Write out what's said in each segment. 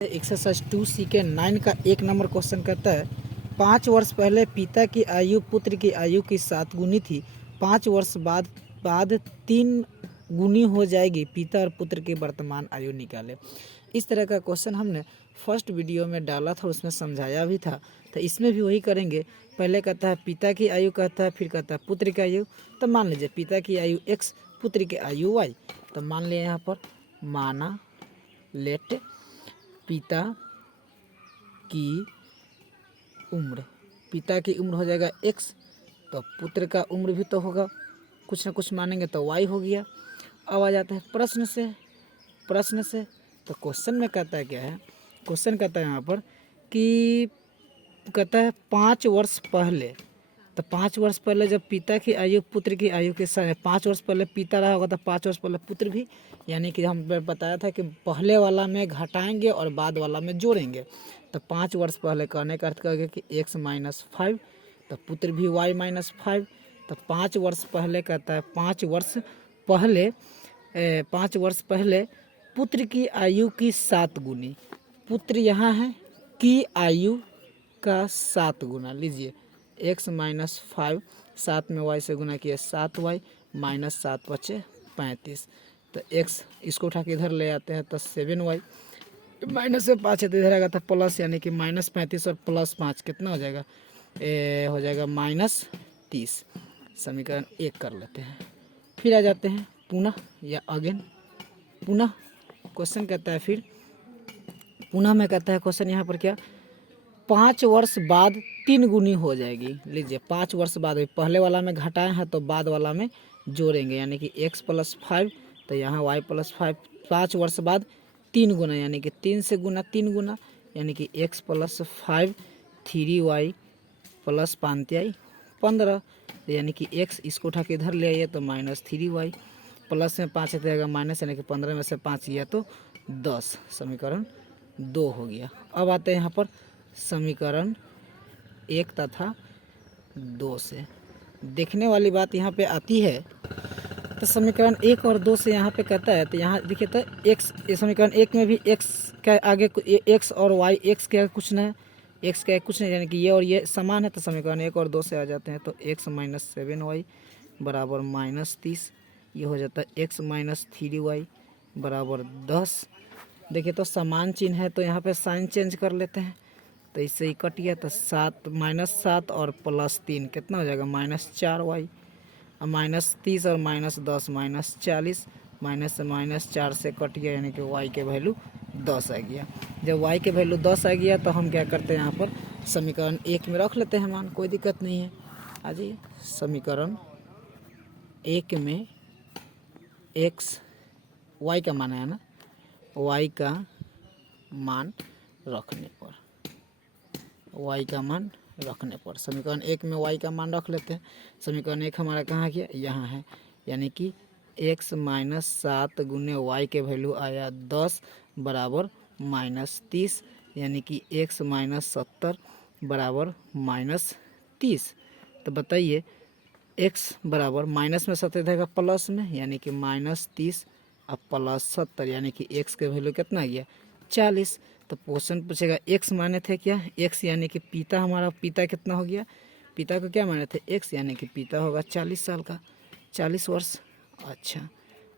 Exercise 2C के 9 का 1 number question कहता है 5 वर्ष पहले पिता की आयु पुत्र की आयु की 7 गुनी थी। 5 वर्ष बाद 3 गुनी हो जाएगी। पिता और पुत्र की वर्तमान आयु निकाले। इस तरह का क्वेश्चन हमने फर्स्ट वीडियो में डाला था, उसमें समझाया भी था। तो इसमें भी वही करेंगे। पहले कहता है पिता की आयु कहता है, फिर कहता है पुत्र की आयु। तो मान लीजिए पिता की आयु x, पुत्र की आयु y। तो मान लिया यहाँ पर माना लेट पिता की उम्र, पिता की उम्र हो जाएगा x, तो पुत्र का उम्र भी तो होगा, कुछ ना कुछ मानेंगे तो y हो गया। अब आ जाते हैं प्रश्न से। तो क्वेश्चन में कहता है क्या है, क्वेश्चन कहता है यहाँ पर कि कहता है 5 वर्ष पहले। तो 5 वर्ष पहले जब पिता की आयु पुत्र की आयु के साथ 5 वर्ष पहले पिता रहा होगा तो 5 वर्ष पहले पुत्र भी, यानी कि हम बताया था कि पहले वाला में घटाएंगे और बाद वाला में जोड़ेंगे। तो 5 वर्ष पहले कहने का अर्थ करेंगे कि x - 5, तो पुत्र भी y - 5। तो 5 वर्ष पहले कहता है 5 वर्ष पहले पुत्र की आयु की 7 गुनी, पुत्र यहाँ है की आयु का 7 गुना। लीजिए x - 5, 7 में y से गुना किया 7y -7 बचे 35। तो x इसको उठा के इधर ले आते हैं तो 7y माइनस से 5 है तो इधर आएगा तो प्लस, यानी कि -35 और +5 कितना हो जाएगा, हो जाएगा -30। समीकरण 1 कर लेते हैं। फिर आ जाते हैं पुनः या अगेन। पुनः क्वेश्चन कहता है, फिर पुनः में कहता है क्वेश्चन यहाँ पर क्या, 5 वर्ष बाद 3 गुनी हो जाएगी। लीजिए 5 वर्ष बाद, पहले वाला में घटाए हैं तो बाद वाला में जोड़ेंगे, यानी कि x + 5, तो यहाँ y + 5। 5 वर्ष बाद 3 गुना, यानी कि 3 से गुना 3 गुना, यानी कि x + 5 3y + 5y 15, यानी कि x इसको उठा के इधर ले आइए तो -3y, प्लस में 5 है तो आएगा माइनस, यानी कि 15 में से 5 किया तो 10। समीकरण 2 हो गया। अब आते हैं यहाँ पर समीकरण 1 तथा 2 से। देखने वाली बात यहाँ पे आती है, तो समीकरण 1 और 2 से यहाँ पे कहता है, तो यहाँ देखिए तो x, समीकरण 1 में भी x का आगे x और y, x का कुछ नहीं, x का कुछ नहीं, यानी कि ये और ये समान है। तो समीकरण 1 और 2 से आ जाते हैं तो x - 7y बराबर -30, ये हो जाता है x - 3y बराबर 10। देखिए तो समान चिन्ह है तो यहाँ पे साइन चेंज कर लेते हैं, तो इससे ही कट गया। तो -7 और +3 कितना हो जाएगा, -4y। अब -30 और -10 -40, माइनस से -4 से कट गया, यानी कि y के वैल्यू 10 आ गया। जब y के वैल्यू 10 आ गया तो हम क्या करते हैं, यहाँ पर समीकरण 1 में रख लेते हैं मान, कोई दिक्कत नहीं है। आ जाइए समीकरण 1 में x y का मान है ना, y का मान रखने पर समीकरण 1 में y का मान रख लेते हैं। समीकरण 1 हमारा कहाँ गया, यहाँ है, यानी कि x - 7 गुने y के वैल्यू आया 10 बराबर -30, यानी कि x - 70 बराबर -30। तो बताइए x बराबर माइनस में 70 रहेगा प्लस में, यानी कि -30 अब +70, यानी कि x के वैल्यू कितना गया 40। तो क्वेश्चन पूछेगा x माने थे क्या, x यानी कि पिता, हमारा पिता कितना हो गया, पिता को क्या माने थे x, यानी कि पिता होगा 40 साल का, 40 वर्ष। अच्छा,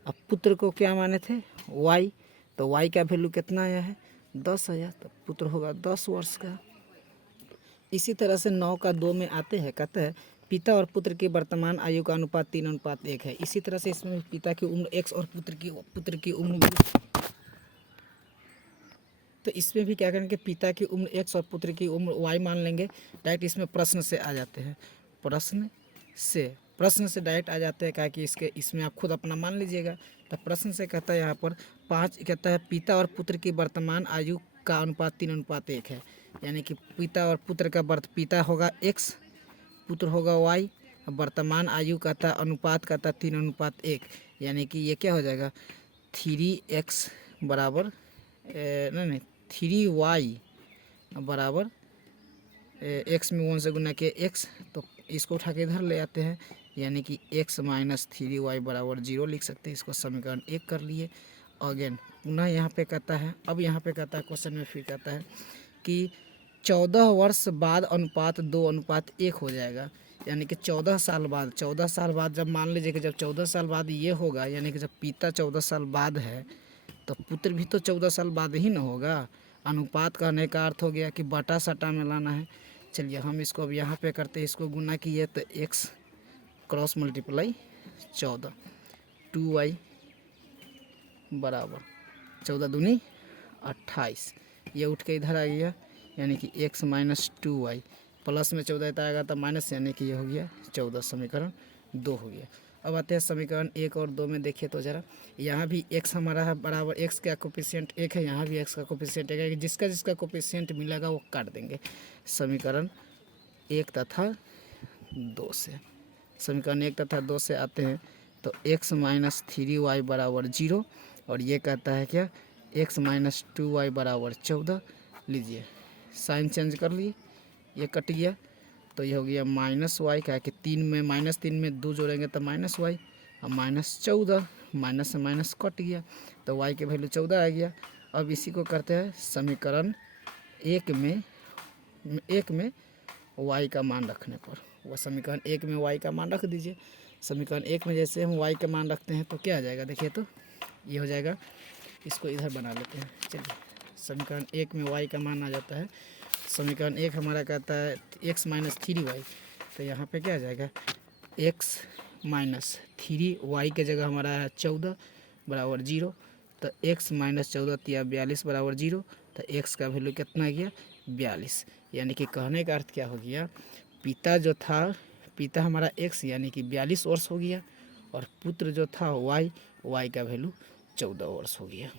अब पुत्र को क्या माने थे y, तो y का वैल्यू कितना आया है 10 आया, तो पुत्र होगा 10 वर्ष का। इसी तरह से 9 का 2 में आते हैं, कहते हैं पिता और पुत्र की वर्तमान आयु का अनुपात 3:1 है। इसी तरह से इसमें पिता की उम्र x और पुत्र की उम्र भी, तो इसमें भी क्या करेंगे, पिता की उम्र x और पुत्र की उम्र y मान लेंगे। डायरेक्ट इसमें प्रश्न से आ जाते हैं, प्रश्न से डायरेक्ट आ जाते हैं, क्या कि इसमें आप खुद अपना मान लीजिएगा। तो प्रश्न से कहता है यहाँ पर 5, कहता है पिता और पुत्र की वर्तमान आयु का अनुपात 3:1 है, यानी कि पिता और पुत्र का पिता होगा x, पुत्र होगा y, वर्तमान आयु का था अनुपात का था 3:1, यानी कि ये क्या हो जाएगा 3x बराबर नहीं 3y बराबर x में 1 से गुना किया x, तो इसको उठा के इधर ले आते हैं, यानी कि x - 3y बराबर 0 लिख सकते हैं। इसको समीकरण 1 कर लिए। अगेन पुनः यहाँ पे कहता है, अब यहाँ पे कहता है क्वेश्चन में फिर कहता है कि 14 वर्ष बाद अनुपात 2:1 हो जाएगा। यानी कि 14 साल बाद जब मान लीजिए कि जब 14 साल बाद ये होगा, यानी कि जब पिता 14 साल बाद है तो पुत्र भी तो 14 साल बाद ही ना होगा। अनुपात कहने का अर्थ हो गया कि बटा सटा में लाना है। चलिए हम इसको अब यहाँ पे करते हैं, इसको गुना किए तो x क्रॉस मल्टीप्लाई 14 2y बराबर 14 दूनी 28, ये उठ के इधर आ गया, यानी कि x माइनस 2y प्लस में 14 आएगा तो माइनस, यानी कि ये हो गया 14, समीकरण 2 हो गया। अब आते हैं समीकरण 1 और 2 में, देखिए तो ज़रा, यहाँ भी x हमारा है बराबर, x का कोफिशिएंट 1 है, यहाँ भी x का कोफिशिएंट 1 है, जिसका जिसका कोफिशिएंट मिलेगा वो काट देंगे समीकरण 1 तथा 2 से। समीकरण 1 तथा 2 से आते हैं तो x माइनस 3y बराबर 0, और ये कहता है क्या, x माइनस 2y बराबर 14। लीजिए साइन चेंज कर लिए, ये कट गया तो ये हो गया माइनस वाई, क्या कि 3 में माइनस 3 में 2 जोड़ेंगे तो माइनस वाई, और माइनस 14, माइनस से माइनस कट गया तो वाई की वैल्यू 14 आ गया। अब इसी को करते हैं समीकरण 1 में वाई का मान रखने पर, वह समीकरण 1 में वाई का मान रख दीजिए। समीकरण 1 में जैसे हम वाई का मान रखते हैं तो क्या आ जाएगा, देखिए तो ये हो जाएगा, इसको इधर बना लेते हैं। चलिए समीकरण 1 में वाई का मान आ जाता है, समीकरण 1 हमारा कहता है x माइनस 3y, तो यहाँ पे क्या आ जाएगा, x माइनस 3y के जगह हमारा है 14 बराबर 0, तो x माइनस 14 या 42 बराबर 0, तो x का वैल्यू कितना गया 42। यानी कि कहने का अर्थ क्या हो गया, पिता हमारा x यानी कि 42 वर्ष हो गया, और पुत्र जो था y का वैल्यू 14 वर्ष हो गया।